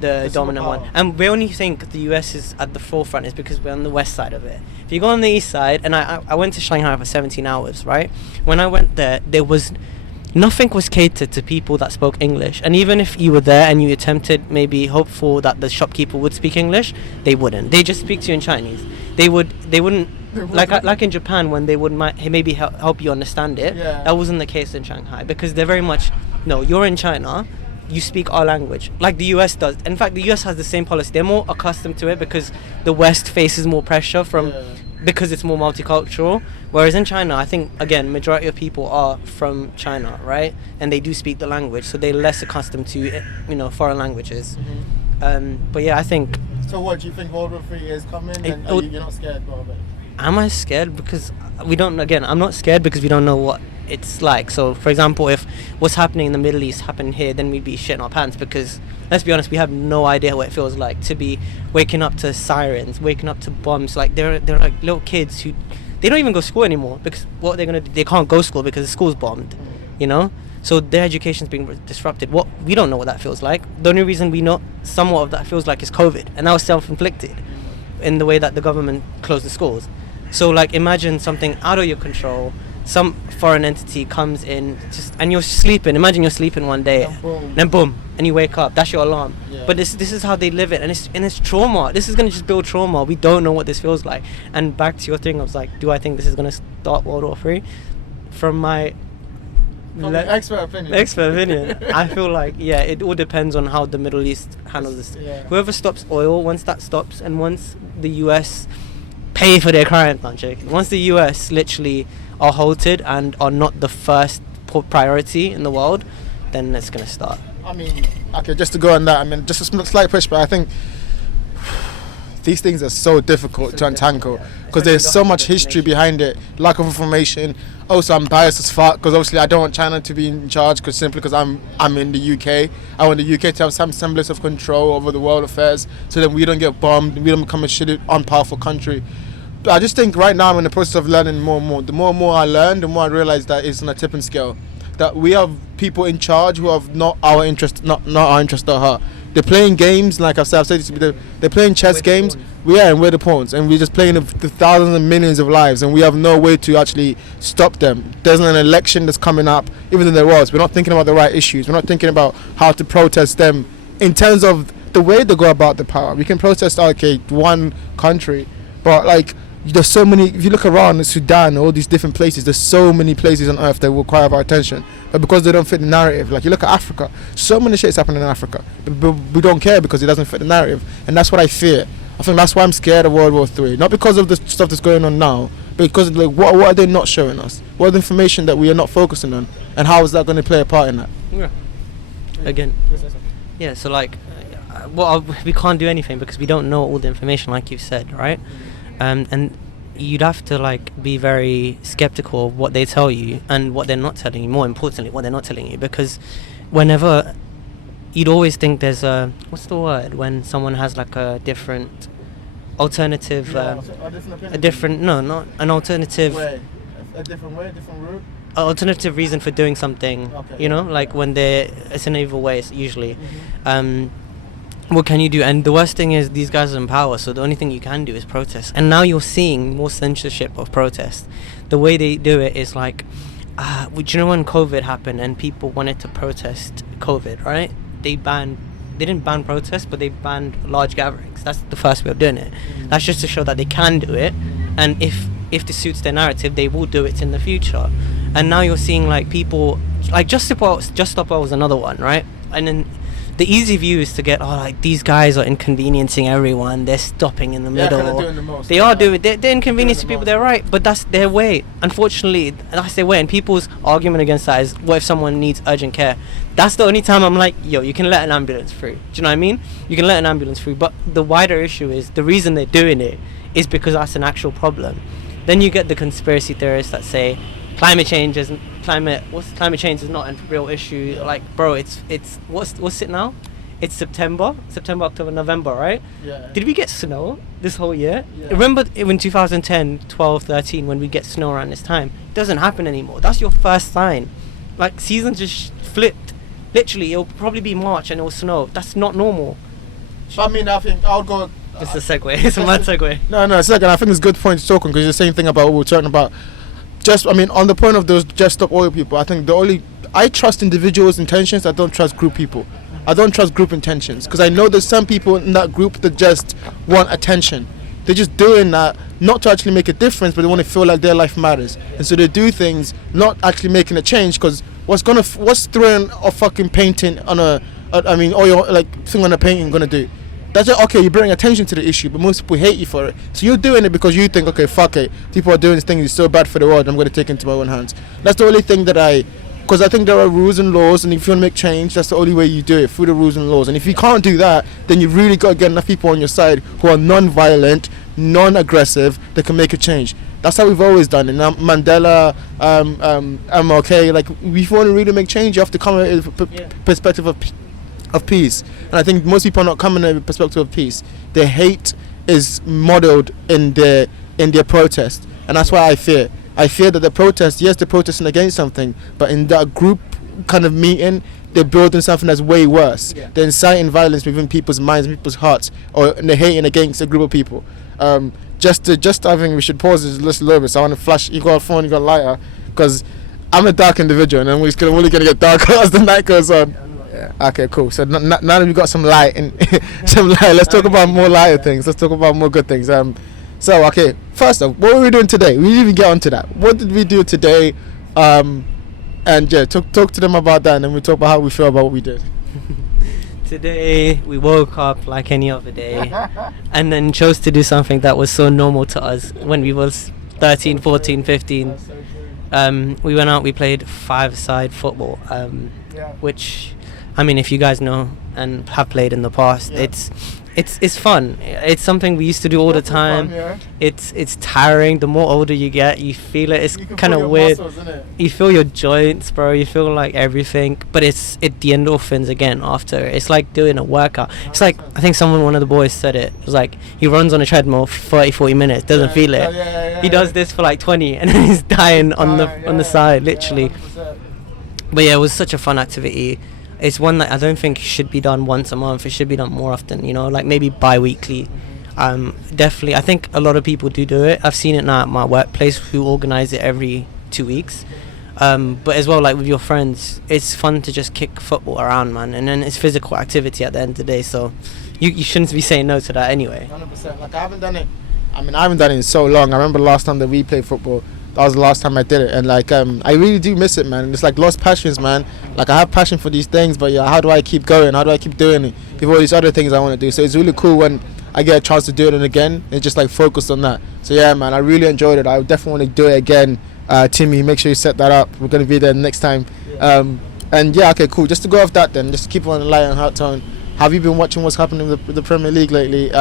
the dominant one. And we only think the US is at the forefront is because we're on the west side of it. If you go on the east side, and I went to Shanghai for 17 hours, right? When I went there, nothing was catered to people that spoke English. And even if you were there and you attempted, maybe hopeful that the shopkeeper would speak English, they wouldn't. They just speak to you in Chinese. They wouldn't, like in Japan, when they would maybe help you understand it. Yeah. That wasn't the case in Shanghai, because they're very much, no, you're in China, you speak our language, like the US does. In fact, the US has the same policy. They're more accustomed to it because the West faces more pressure from because it's more multicultural. Whereas in China, I think, again, majority of people are from China, right? And they do speak the language, so they're less accustomed to, foreign languages. But yeah, I think... So what, do you think World War III is coming, and you're not scared of it? Am I scared? Because we don't... Again, I'm not scared because we don't know what it's like. So, for example, if what's happening in the Middle East happened here, then we'd be shitting our pants because... Let's be honest, we have no idea what it feels like to be waking up to sirens, waking up to bombs. Like, they're like little kids who... They don't even go to school anymore because what are they going to do? They can't go to school because the school's bombed, So their education's being disrupted. We don't know what that feels like. The only reason we know somewhat of that feels like is COVID. And that was self-inflicted in the way that the government closed the schools. So, like, imagine something out of your control. Some foreign entity comes in, and you're sleeping. Imagine you're sleeping one day, and then boom, and you wake up. That's your alarm. Yeah. But this is how they live it, and it's trauma. This is gonna just build trauma. We don't know what this feels like. And back to your thing, I was like, do I think this is gonna start World War III? From my expert opinion, I feel like it all depends on how the Middle East handles this. Yeah. Whoever stops oil, once that stops, and once the US pay for their crime, once the US literally are halted and are not the first priority in the world, then it's going to start. I mean, okay, just to go on that, just a slight push, but I think these things are so difficult to untangle because there's so much history behind it, lack of information. Also, I'm biased as fuck because obviously I don't want China to be in charge because I'm in the UK. I want the UK to have some semblance of control over the world affairs so that we don't get bombed, we don't become a shitty, unpowerful country. I just think right now I'm in the process of learning more and more. The more and more I learn, the more I realize that it's on a tipping scale. That we have people in charge who have not our interest, not our interest at heart. They're playing games, like I've said, they're playing chess games. And we're the pawns, and we're just playing the thousands and millions of lives, and we have no way to actually stop them. There's an election that's coming up, even though there was. We're not thinking about the right issues. We're not thinking about how to protest them in terms of the way they go about the power. We can protest, one country, but like, there's so many. If you look around Sudan, all these different places, there's so many places on earth that require our attention, but because they don't fit the narrative, like you look at Africa, so many shit's happening in Africa, but we don't care because it doesn't fit the narrative, and that's what I fear. I think that's why I'm scared of World War III, not because of the stuff that's going on now, but because of, like, what are they not showing us? What are the information that we are not focusing on, and how is that going to play a part in that? Yeah. Again. Yeah. So like, we can't do anything because we don't know all the information, like you've said, right? And you'd have to like be very skeptical of what they tell you and what they're not telling you. More importantly, what they're not telling you, because whenever you'd always think there's a what's the word when someone has like a different alternative, a different not an alternative way, a different route. Alternative reason for doing something. Okay. Like when it's an evil way. It's usually. What can you do? And the worst thing is these guys are in power, so the only thing you can do is protest. And now you're seeing more censorship of protest. The way they do it is like, do you know when COVID happened and people wanted to protest COVID, right? They didn't ban protests, but they banned large gatherings. That's the first way of doing it. That's just to show that they can do it, and if this suits their narrative, they will do it in the future. And now you're seeing like people, like Just Stop Oil was another one, right? And then the easy view is to get, like these guys are inconveniencing everyone. They're stopping in the middle. Doing the most. They're inconveniencing people. They're right, but that's their way. Unfortunately, that's their way. And people's argument against that is, what if someone needs urgent care? That's the only time I'm like, yo, you can let an ambulance through. Do you know what I mean? You can let an ambulance through. But the wider issue is the reason they're doing it is because that's an actual problem. Then you get the conspiracy theorists that say climate change is not a real issue. Like, bro, it's what's it now? It's September, October, November, right? Yeah. Did we get snow this whole year? Yeah. Remember in 2010, 12, 13 when we get snow around this time? It doesn't happen anymore. That's your first sign. Like, seasons just flipped. Literally, it'll probably be March and it'll snow. That's not normal. I think I'll go. It's a segue. It's a mad segue. No, it's like, and I think it's a good point to talk on, because the same thing about what we're talking about. On the point of those Just Stop Oil people, I think I trust individuals' intentions. I don't trust group people. I don't trust group intentions, because I know there's some people in that group that just want attention. They're just doing that not to actually make a difference, but they want to feel like their life matters, and so they do things not actually making a change. Because what's throwing a fucking painting on oil, like thing on a painting gonna do? That's it. Okay, you bring attention to the issue, but most people hate you for it. So you're doing it because you think, okay, fuck it, people are doing this thing, it's so bad for the world, I'm going to take it into my own hands. That's the only thing that because I think there are rules and laws, and if you want to make change, that's the only way you do it, through the rules and laws. And if you can't do that, then you've really got to get enough people on your side who are non-violent, non-aggressive, that can make a change. That's how we've always done it. Now, Mandela, MLK, like, if you want to really make change, you have to come with a perspective of peace. And I think most people are not coming with a perspective of peace. Their hate is modeled in their protest, and that's why I fear that the protest, yes, they're protesting against something, but in that group kind of meeting, they're building something that's way worse. They're inciting violence within people's minds, people's hearts, or they're hating against a group of people. I think we should pause this just a little bit. So I want to flash. You got a phone, you got a lighter, because I'm a dark individual, and we're only gonna get darker as the night goes on. Yeah. Okay, cool. So now that we've got some light, let's talk about more lighter things. Let's talk about more good things. So okay, first off, what were we doing today? We didn't even get onto that. What did we do today? And yeah, talk to them about that, and then we talk about how we feel about what we did. Today we woke up like any other day and then chose to do something that was so normal to us when we was 13, 14, 15. We went out, we played 5-side football, which, I mean, if you guys know and have played in the past, it's fun. It's something we used to do all the time. It's tiring. The more older you get, you feel it. It's kind of weird. You feel your joints, bro. You feel like everything. But it's the endorphins again after. It's like doing a workout. It's like, I think one of the boys said it. It was like he runs on a treadmill for 30, 40 minutes, doesn't feel it. He does this for like 20, and then he's dying on the side, literally. But yeah, it was such a fun activity. It's one that I don't think should be done once a month. It should be done more often, like maybe bi-weekly. Definitely, I think a lot of people do it. I've seen it now at my workplace who organize it every 2 weeks. But as well, like with your friends, it's fun to just kick football around, man. And then it's physical activity at the end of the day, so you shouldn't be saying no to that anyway. 100%. Like, I haven't done it in so long. I remember the last time that we played football, that was the last time I did it, and like I really do miss it, man. It's like lost passions, man. Like, I have passion for these things, but yeah, how do I keep going? How do I keep doing it with all these other things I want to do? So it's really cool when I get a chance to do it again and just like focus on that. So yeah, man, I really enjoyed it. I definitely want to do it again. Timmy, make sure you set that up. We're gonna be there next time. And yeah, okay, cool. Just to go off that, then just keep on the light and heart tone. Have you been watching what's happening with the Premier League lately?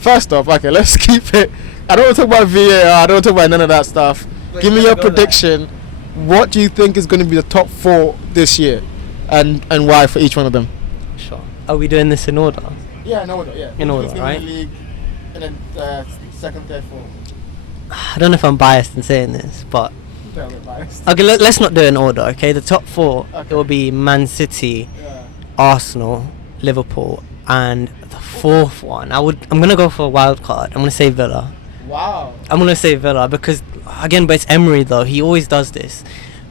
First off, okay, let's keep it. I don't want to talk about VAR. I don't want to talk about none of that stuff. Give me your prediction. What do you think is going to be the top 4 this year, and why for each one of them? Sure. Are we doing this in order? Yeah, in order. Yeah. In order, right? League, and then second, third, fourth. I don't know if I'm biased in saying this, but Yeah, we're biased. okay, let's not do it in order. Okay, the top 4. Okay. It will be Man City, Arsenal, Liverpool, and the 4th one. I'm gonna go for a wild card. I'm gonna say Villa. Wow. I'm gonna say Villa because, again, but it's Emery though. He always does this.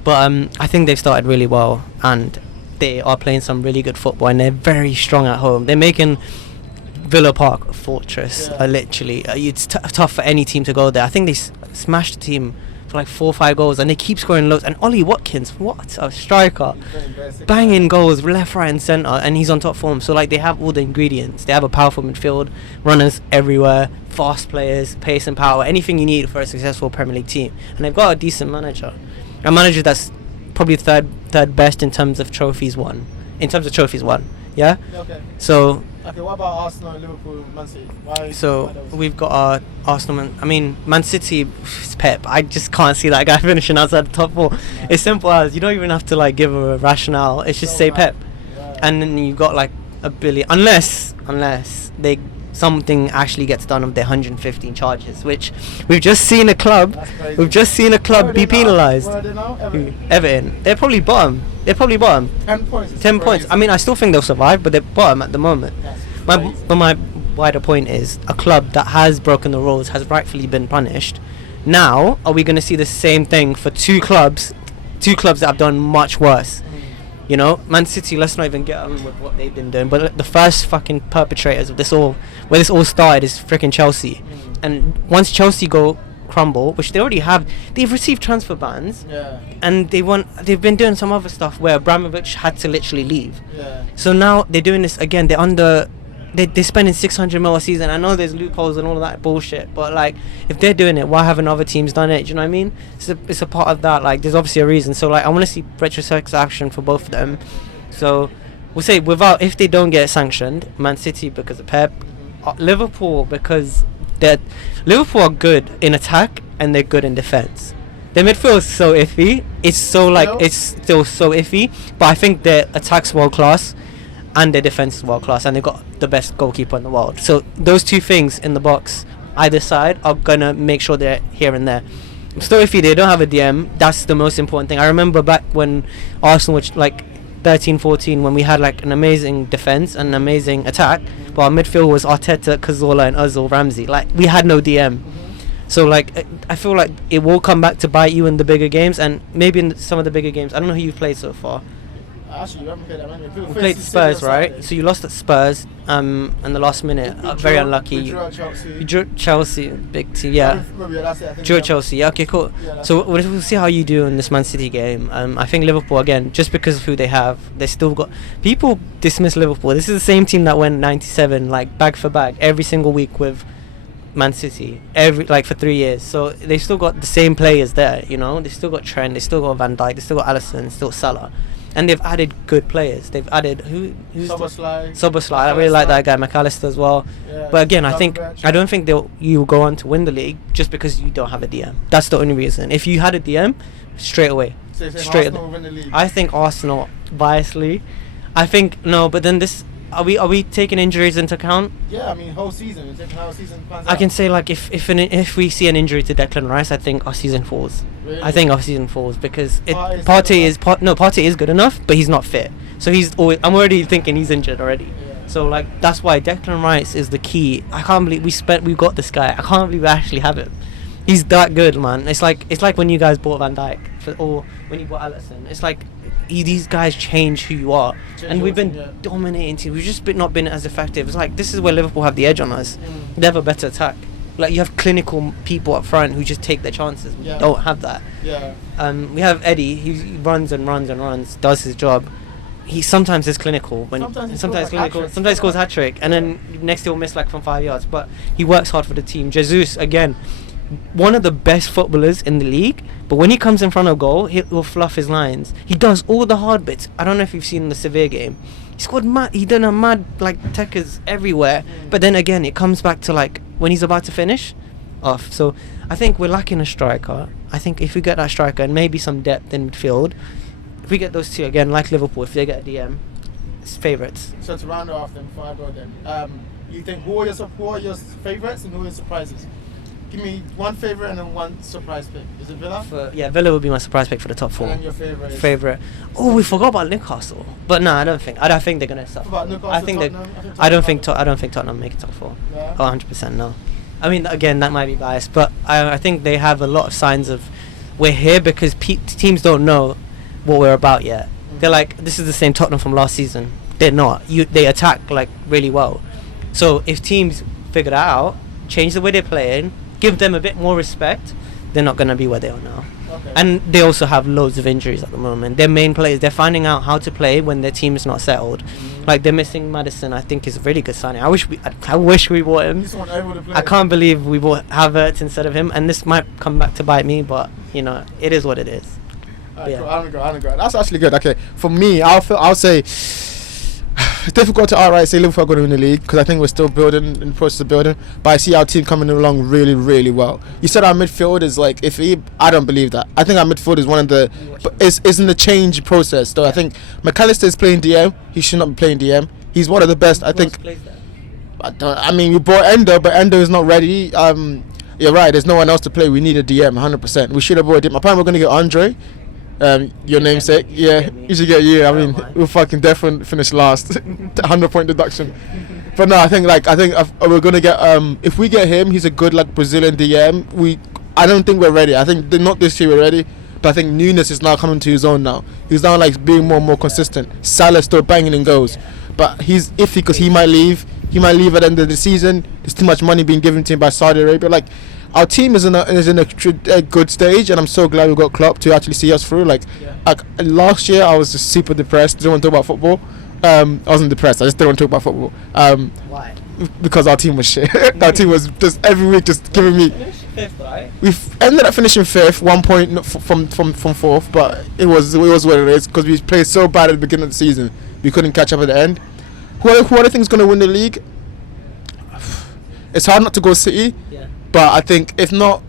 But I think they've started really well, and they are playing some really good football, and they're very strong at home. They're making Villa Park a fortress, literally. It's tough for any team to go there. I think they smashed the team for like 4 or 5 goals, and they keep scoring loads. And Ollie Watkins, what a striker, banging goals left, right and centre, and he's on top form. So like, they have all the ingredients. They have a powerful midfield, runners everywhere, fast players, pace and power, anything you need for a successful Premier League team. And they've got a decent manager, a manager that's probably third best in terms of trophies won. Yeah. Okay. So. Okay, what about Arsenal, Liverpool, Man City? So we've got Arsenal. Man City. Pep. I just can't see that guy finishing outside the top 4. It's simple as, you don't even have to like give a rationale. It's just say Pep, and then you got like a billion. Unless something actually gets done with their 115 charges, which we've just seen a club. We've just seen a club be penalised. Everton. They're probably bottom. 10 points. 10 points. I mean, I still think they'll survive, but they're bottom at the moment. My wider point is, a club that has broken the rules has rightfully been punished. Now, are we going to see the same thing for two clubs that have done much worse? You know, Man City, let's not even get on with what they've been doing, but the first fucking perpetrators of this all, where this all started, is freaking Chelsea. And once Chelsea go crumble, which they already have, they've received transfer bans, and they've been doing some other stuff where Abramovich had to literally leave. So now they're doing this again. They're under they're spending 600 mil a season. I know there's loopholes and all of that bullshit, but like if they're doing it, why haven't other teams done it? Do you know what I mean? It's a part of that. Like there's obviously a reason. So like I want to see retrospective action for both of them. So we'll say if they don't get sanctioned, Man City because of Pep, Liverpool because Liverpool are good in attack and they're good in defense. Their midfield is so iffy. It's still so iffy. But I think their attack's world class and their defense is world class, and they've got the best goalkeeper in the world. So those two things in the box, either side, are gonna make sure they're here and there. Still iffy. They don't have a DM. That's the most important thing. I remember back when Arsenal, which like 13-14, when we had like an amazing defense and an amazing attack, but our midfield was Arteta, Cazorla and Ozil, Ramsey. Like we had no DM. So like I feel like it will come back to bite you in the bigger games, and maybe in some of the bigger games. I don't know who you've played so far. Actually, you haven't played that many. You played Spurs, right? So you lost at Spurs in the last minute. Very unlucky. You drew Chelsea, big team. Yeah. Drew Chelsea. Yeah. Okay, cool. So we'll see how you do in this Man City game. I think Liverpool again, just because of who they have, they still got. People dismiss Liverpool. This is the same team that went 97, like bag for bag, every single week with Man City, for 3 years. So they still got the same players there. You know, they still got Trent, they still got Van Dijk, they still got Alisson, still Salah. And they've added good players. They've added who's Soboslai. I really like that guy, McAllister as well. Yeah, but again, I don't think you'll go on to win the league just because you don't have a DM. That's the only reason. If you had a DM, straight away. So Arsenal will win the league? I think Arsenal, biasly. I think no, but then this. Are we taking injuries into account? Yeah, I mean whole season. We're taking how season plans I can say like if we see an injury to Declan Rice, I think our season falls. Really? I think our season falls because Partey is good enough, but he's not fit. So I'm already thinking he's injured already. Yeah. So like that's why Declan Rice is the key. I can't believe we've got this guy. I can't believe we actually have him. He's that good, man. It's like when you guys bought Van Dijk or when you bought Alisson. It's like these guys change who you are, and we've been dominating teams. We've just not been as effective. It's like this is where Liverpool have the edge on us. They have a better attack. Like you have clinical people up front who just take their chances. We don't have that. Yeah. We have Eddie. He runs and runs and runs, does his job. He sometimes is clinical sometimes scores hat-trick, and then next he'll miss like from 5 yards. But he works hard for the team. Jesus again, one of the best footballers in the league, but when he comes in front of goal, he'll fluff his lines. He does all the hard bits. I don't know if you've seen the Sevilla game. He done a mad like techers everywhere. But then again, it comes back to like when he's about to finish off. So I think we're lacking a striker. I think if we get that striker and maybe some depth in midfield, if we get those two again, like Liverpool, if they get a DM, it's favourites. So to round it off then, before I go then, you think who are your favourites and who are your surprises? Give me one favourite and then one surprise pick. Is it Villa? Villa would be my surprise pick for the top four. And your favourite? Favourite. Oh, we forgot about Newcastle. But no, I don't think they're gonna stop. About Newcastle, I don't think Tottenham make it top four. Yeah. 100% no. I mean, again, that might be biased, but I think they have a lot of signs of we're here because teams don't know what we're about yet. They're like, this is the same Tottenham from last season. They're not. They attack like really well. So if teams figure that out, change the way they're playing, give them a bit more respect, they're not going to be where they are now. Okay. And they also have loads of injuries at the moment. Their main players, they're finding out how to play when their team is not settled. Like they're missing Maddison. I think is a really good signing. I wish we bought him. I can't believe we bought Havertz instead of him, and this might come back to bite me, but you know, it is what it is. Cool. I'm gonna go. That's actually good. Okay, for me, I'll say it's difficult to outright say Liverpool are going to win the league because I think we're still building, in the process of building. But I see our team coming along really, really well. You said our midfield is like iffy. I don't believe that. I think our midfield is one of the is in the change process. Though I think McAllister is playing DM. He should not be playing DM. He's one of the best. I think. I mean, we bought Endo, but Endo is not ready. You're right. There's no one else to play. We need a DM, 100%. We should have bought him. Apparently, we're going to get Andre. Your namesake, you should get you. I mean, we'll fucking definitely finish last, 100-point deduction. But no, I think we're gonna get. If we get him, he's a good like Brazilian DM. I don't think we're ready. I think not this year we're ready. But I think Nunes is now coming to his own now. He's now like being more and more consistent. Salah's still banging in goals, but he's iffy because he might leave. He might leave at the end of the season. There's too much money being given to him by Saudi Arabia. Like, our team is in a good stage, and I'm so glad we got Klopp to actually see us through. Like last year, I was just super depressed. Didn't want to talk about football. I wasn't depressed. I just didn't want to talk about football. Why? Because our team was shit. Our team was just every week just giving me. Fifth, right? We ended up finishing fifth, 1 point from fourth, but it was what it is because we played so bad at the beginning of the season. We couldn't catch up at the end. Who do you think is going to win the league? It's hard not to go City, Yeah. but I think if not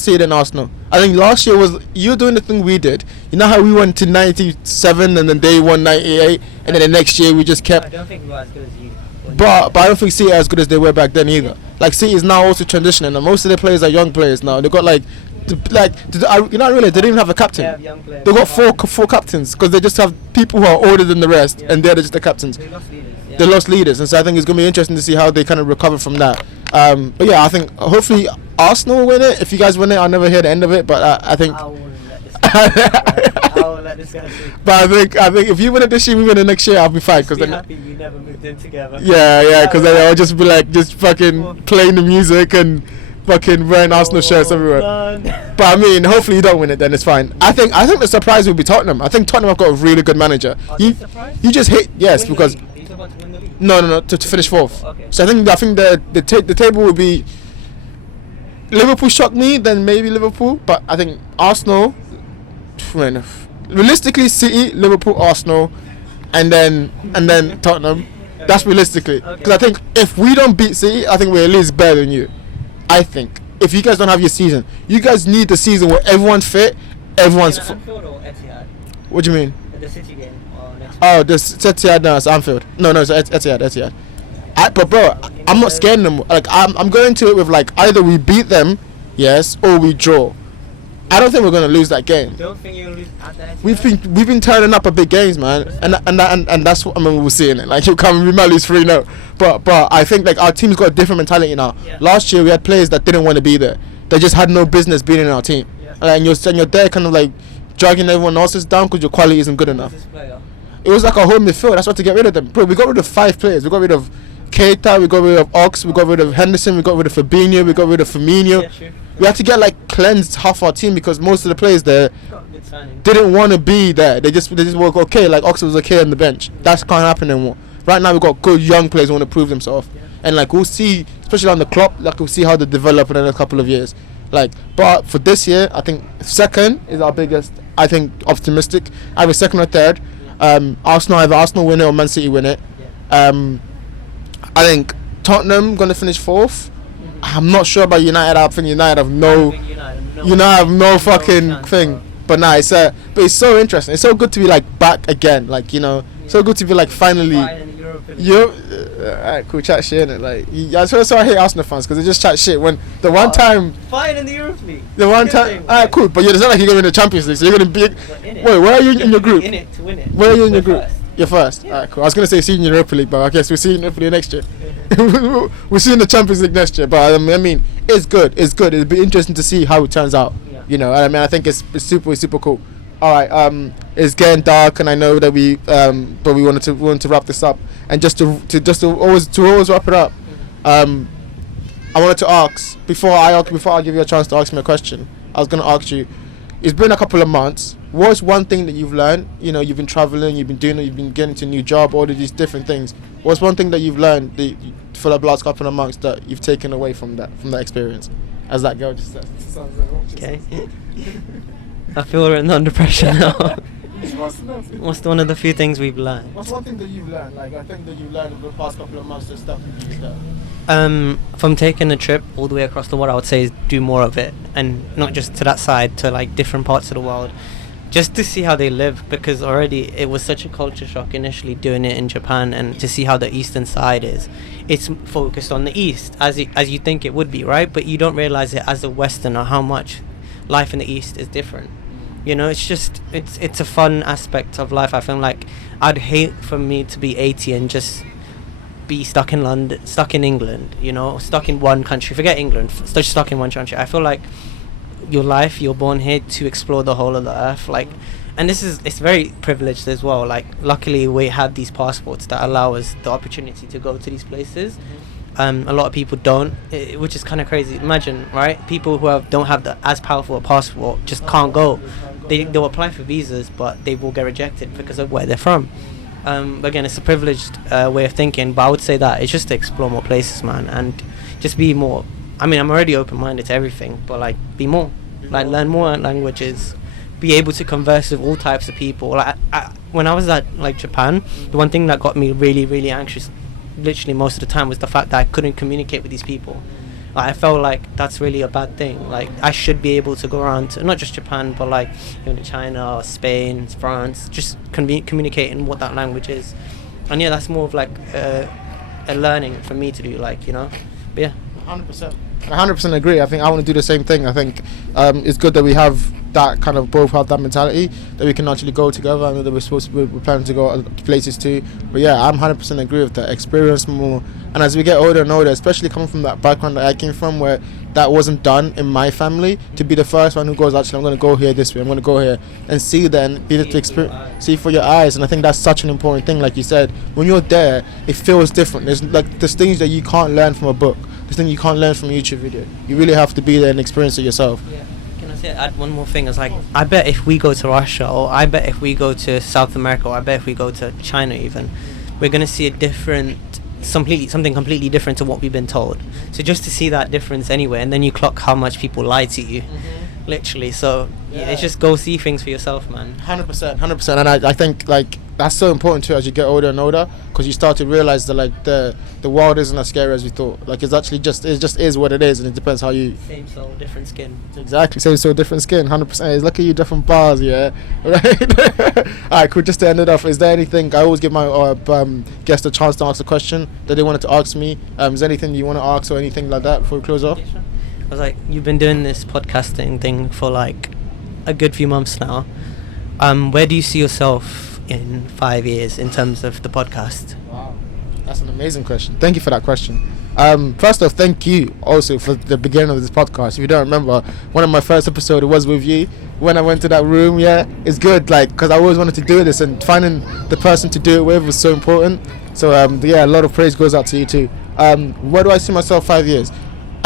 City, then Arsenal. I think last year was you doing the thing we did. You know how we went to 97 and then they won 98, and then the next year we just I kept. don't think we were as good as you. But I don't think City are as good as they were back then either. Like City is now also transitioning, and most of their players are young players now. They got you know, really, they didn't even have a captain. They have young players. They got four captains because they just have people who are older than the rest, Yeah. and they're just the captains. They lost leaders. Yeah. They lost leaders, and so I think it's going to be interesting to see how they kind of recover from that. But yeah, I think hopefully Arsenal will win it. If you guys win it, I'll never hear the end of it. But I think. I wouldn't let this guy I won't let this guy speak. But I think if you win it this year, we win it next year, I'll be fine. Cause Be then, happy we never moved in together. yeah, because then I'll just be like, just fucking playing the music and fucking wearing Arsenal shirts everywhere. But I mean, hopefully you don't win it, then it's fine. I think the surprise will be Tottenham. I think Tottenham have got a really good manager. Are they surprised? You just hit yes Win the because league. Are you about to win the league? no to finish fourth. Okay. So I think the table will be Liverpool shocked me, then maybe Liverpool, but I think Arsenal. Realistically, City, Liverpool, Arsenal, and then Tottenham. That's realistically because I think if we don't beat City, I think we're at least better than you. I think if you guys don't have your season, you guys need the season where everyone's fit, everyone's. Anfield or Etihad? What do you mean? The City game or next Oh, this Etihad now. It's Anfield. No, it's Etihad. But bro, I'm not scared of them. Like I'm going to it with like either we beat them, yes, or we draw. I don't think we're gonna lose that game. Don't think you'll lose at the Etihad? We've been turning up at big games, man, and that's what I mean. We'll see in it. Like you come, we might lose 3-0, but I think like our team's got a different mentality now. Yeah. Last year we had players that didn't want to be there. They just had no business being in our team. Yeah. And you're there kind of like dragging everyone else's down because your quality isn't good enough. This player. It was like a whole midfield. That's why to get rid of them, bro. We got rid of 5 players. We got rid of Keita, we got rid of Ox, we got rid of Henderson, we got rid of Fabinho, we got rid of Firmino. Yeah, sure. We had to get like cleansed half our team because most of the players there Got a good signing. didn't want to be there. They just were okay. Like Ox was okay on the bench. That can't happen anymore. Right now we've got good young players who want to prove themselves, Yeah. and like we'll see, especially on the Klopp, like we'll see how they develop in a couple of years. Like, but for this year, I think second is our biggest. I think optimistic. Either second or third. Arsenal, either Arsenal win it or Man City win it. Yeah. I think Tottenham gonna finish fourth. I'm not sure about United. I think United have I no. think You know, I have no fucking chance, thing. bro. But nah, but it's so interesting. It's so good to be like back again. Like so good to be like finally. Fighting in the Europa League. You, alright, cool, chat shit innit? Like, that's why I hate Arsenal fans because they just chat shit when the one time, Fighting in the Europa League. the one Good time. thing, Alright, right? cool, but it's not like you're going to the Champions League, so you're gonna be. But in it. Wait, where are you in your group? In it to win it. Where are you in your We're group? first. You're first. Yeah. Alright, cool. I was gonna say see you in Europa League, but I guess we'll see you in Europa League next year. We'll see you in the Champions League next year. But I mean, it's good. It's good. It'll be interesting to see how it turns out. Yeah. You know, and I mean, I think it's super cool. All right, it's getting dark, and I know that but we wanted to wrap this up, and just to always wrap it up. I wanted to ask before I give you a chance to ask me a question. I was gonna ask you. It's been a couple of months. What's one thing that you've learned? You know, you've been traveling, you've been doing it, you've been getting to a new job, all of these different things. What's one thing that you've learned for the last couple of months that you've taken away from that experience? As that girl just said. Okay. I feel we're under pressure now. What's one of the few things we've learned? What's one thing that you've learned? Like, I think that you've learned over the past couple of months that stuff with you that. From taking a trip all the way across the world, I would say is do more of it, and not just to that side, to like different parts of the world, just to see how they live, because already it was such a culture shock initially doing it in Japan, and to see how the eastern side is. It's focused on the east as you think it would be, right? But you don't realize it as a Westerner how much life in the east is different. You know, it's just it's a fun aspect of life. I feel like I'd hate for me to be 80 and just be stuck in London, stuck in England, you know, stuck in one country. Forget England, stuck in one country. I feel like you're born here to explore the whole of the earth, like, and it's very privileged as well. Like, luckily we have these passports that allow us the opportunity to go to these places. A lot of people don't, which is kind of crazy. Imagine, right? People who don't have as powerful a passport just can't go. They'll apply for visas, but they will get rejected because of where they're from. Again, it's a privileged way of thinking, but I would say that it's just to explore more places, man, and just be more. I mean, I'm already open-minded to everything, but like be more, like learn more languages, be able to converse with all types of people. Like when I was at like Japan, the one thing that got me really, really anxious, literally most of the time, was the fact that I couldn't communicate with these people. Like, I felt like that's really a bad thing. Like I should be able to go around to not just Japan, but like China, Spain, France, just communicating what that language is. And yeah, that's more of like a learning for me to do. Like but yeah. 100%. I 100% agree. I think I want to do the same thing. I think it's good that we have that kind of both have that mentality that we can actually go together. I know that we're planning to go other places too. But yeah, I'm 100% agree with that. Experience more. And as we get older and older, especially coming from that background that I came from, where that wasn't done in my family, to be the first one who goes, actually, I'm going to go here this way, I'm going to go here, and see that and be able to experience, see for your eyes. And I think that's such an important thing. Like you said, when you're there, it feels different. There's things that you can't learn from a book. There's things you can't learn from a YouTube video. You really have to be there and experience it yourself. Yeah. Can I add one more thing? It's like, I bet if we go to Russia, or I bet if we go to South America, or I bet if we go to China even, we're going to see something completely different to what we've been told. So just to see that difference anyway, and then you clock how much people lie to you, literally. So yeah, it's just go see things for yourself, man. 100%. And I think like that's so important too as you get older and older, because you start to realize that like the world isn't as scary as we thought. Like it's actually just is what it is, and it depends how you. Same soul, different skin. Exactly, same soul, different skin. 100%. Look at you, different bars, yeah. Right. Alright, cool. Just to end it off, is there anything? I always give my guest a chance to ask a question that they wanted to ask me. Is there anything you want to ask or anything like that before we close off? Yeah, sure. I was like, you've been doing this podcasting thing for like a good few months now. Where do you see yourself in 5 years in terms of the podcast? Wow, that's an amazing question. Thank you for that question. First off, thank you also for the beginning of this podcast. If you don't remember, one of my first episodes was with you when I went to that room. Yeah, it's good, like, because I always wanted to do this, and finding the person to do it with was so important. So yeah, a lot of praise goes out to you too. Where do I see myself 5 years?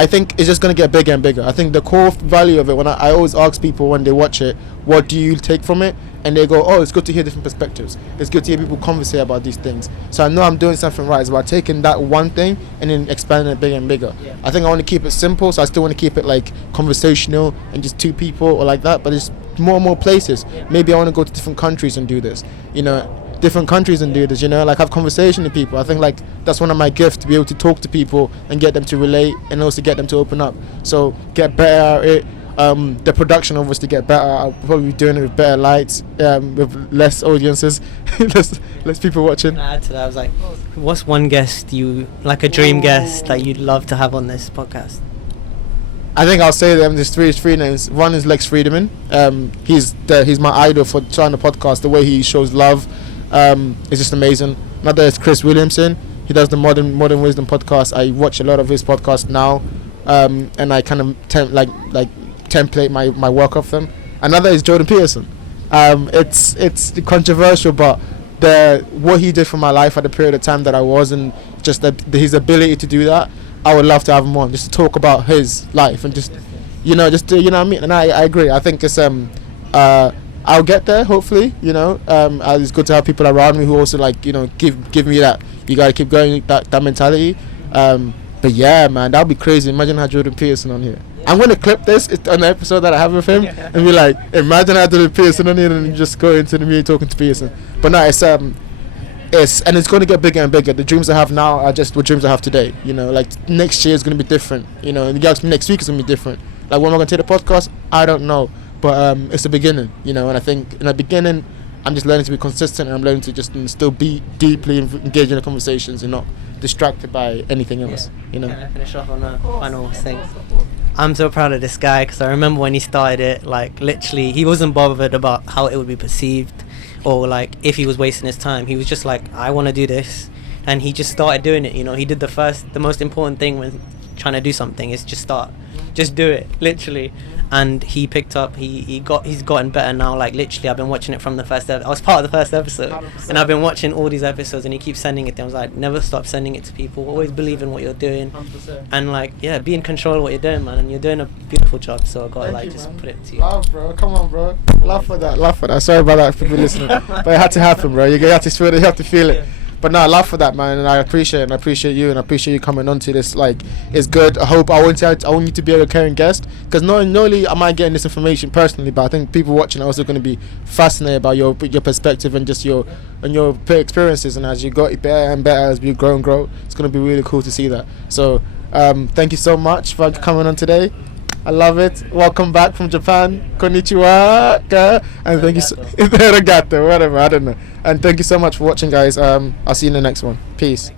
I think it's just going to get bigger and bigger. I think the core value of it, when I always ask people when they watch it, what do you take from it? And they go, oh, it's good to hear different perspectives. It's good to hear people conversate about these things. So I know I'm doing something right. It's about taking that one thing and then expanding it bigger and bigger. Yeah. I think I want to keep it simple, so I still want to keep it like conversational and just two people or like that, but it's more and more places. Yeah. Maybe I want to go to different countries and do this. Different countries and do this, like have conversation with people. I think like that's one of my gifts, to be able to talk to people and get them to relate and also get them to open up. So get better at it. The production obviously get better. I'll probably be doing it with better lights, with less audiences, less people watching. Can I add to that? I was like, what's one guest like a dream guest that you'd love to have on this podcast? I think I'll say them. There's three names. One is Lex Friedman. He's my idol for trying the podcast. The way he shows love is just amazing. Another is Chris Williamson. He does the Modern Wisdom podcast. I watch a lot of his podcasts now, and I kind of template my work off them. Another is Jordan Peterson. It's controversial, but what he did for my life at the period of time that I was, and just his ability to do that, I would love to have him on just to talk about his life and just what I mean. And I agree. I think it's I'll get there, hopefully. It's good to have people around me who also give me that you gotta keep going, that mentality. But yeah, man, that'd be crazy. Imagine had Jordan Peterson on here. Yeah. I'm gonna clip this on the episode that I have with him and be like, imagine had Jordan Peterson on here, and just go into the me talking to Peterson. But no, it's going to get bigger and bigger. The dreams I have now are just what dreams I have today. Like next year is going to be different. And next week is going to be different. Like when I'm going to take the podcast, I don't know. But it's the beginning, and I think in the beginning, I'm just learning to be consistent, and I'm learning to just still be deeply engaged in the conversations and not distracted by anything else. Can I finish off on a final thing? I'm so proud of this guy, because I remember when he started it, like literally, he wasn't bothered about how it would be perceived, or like if he was wasting his time. He was just like, I want to do this, and he just started doing it. He did the most important thing when trying to do something is just do it, literally. and he picked up. He's gotten better now. Like literally, I've been watching it from the first. I was part of the first episode, 100%. and I've been watching all these episodes, and he keeps sending it to me. I was like, never stop sending it to people. Always believe in what you're doing, 100%. and like, yeah, be in control of what you're doing, man. And you're doing a beautiful job. So I gotta Thank you, just man. put it to you. Love, bro. Come on, bro. Love for that. Sorry about that for people listening, but it had to happen, bro. You have to feel it. You have to feel it. But no, I love for that, man, and I appreciate it. And I appreciate you, and I appreciate you coming on to this. Like, it's good. I want you to be a recurring guest, because not only am I getting this information personally, but I think people watching are also going to be fascinated by your perspective and just your experiences. And as you got better and better, as we grow and grow, it's going to be really cool to see that. So, thank you so much for coming on today. I love it. Welcome back from Japan. Konnichiwa. And thank you so arigato, whatever, I don't know. And thank you so much for watching, guys. I'll see you in the next one. Peace.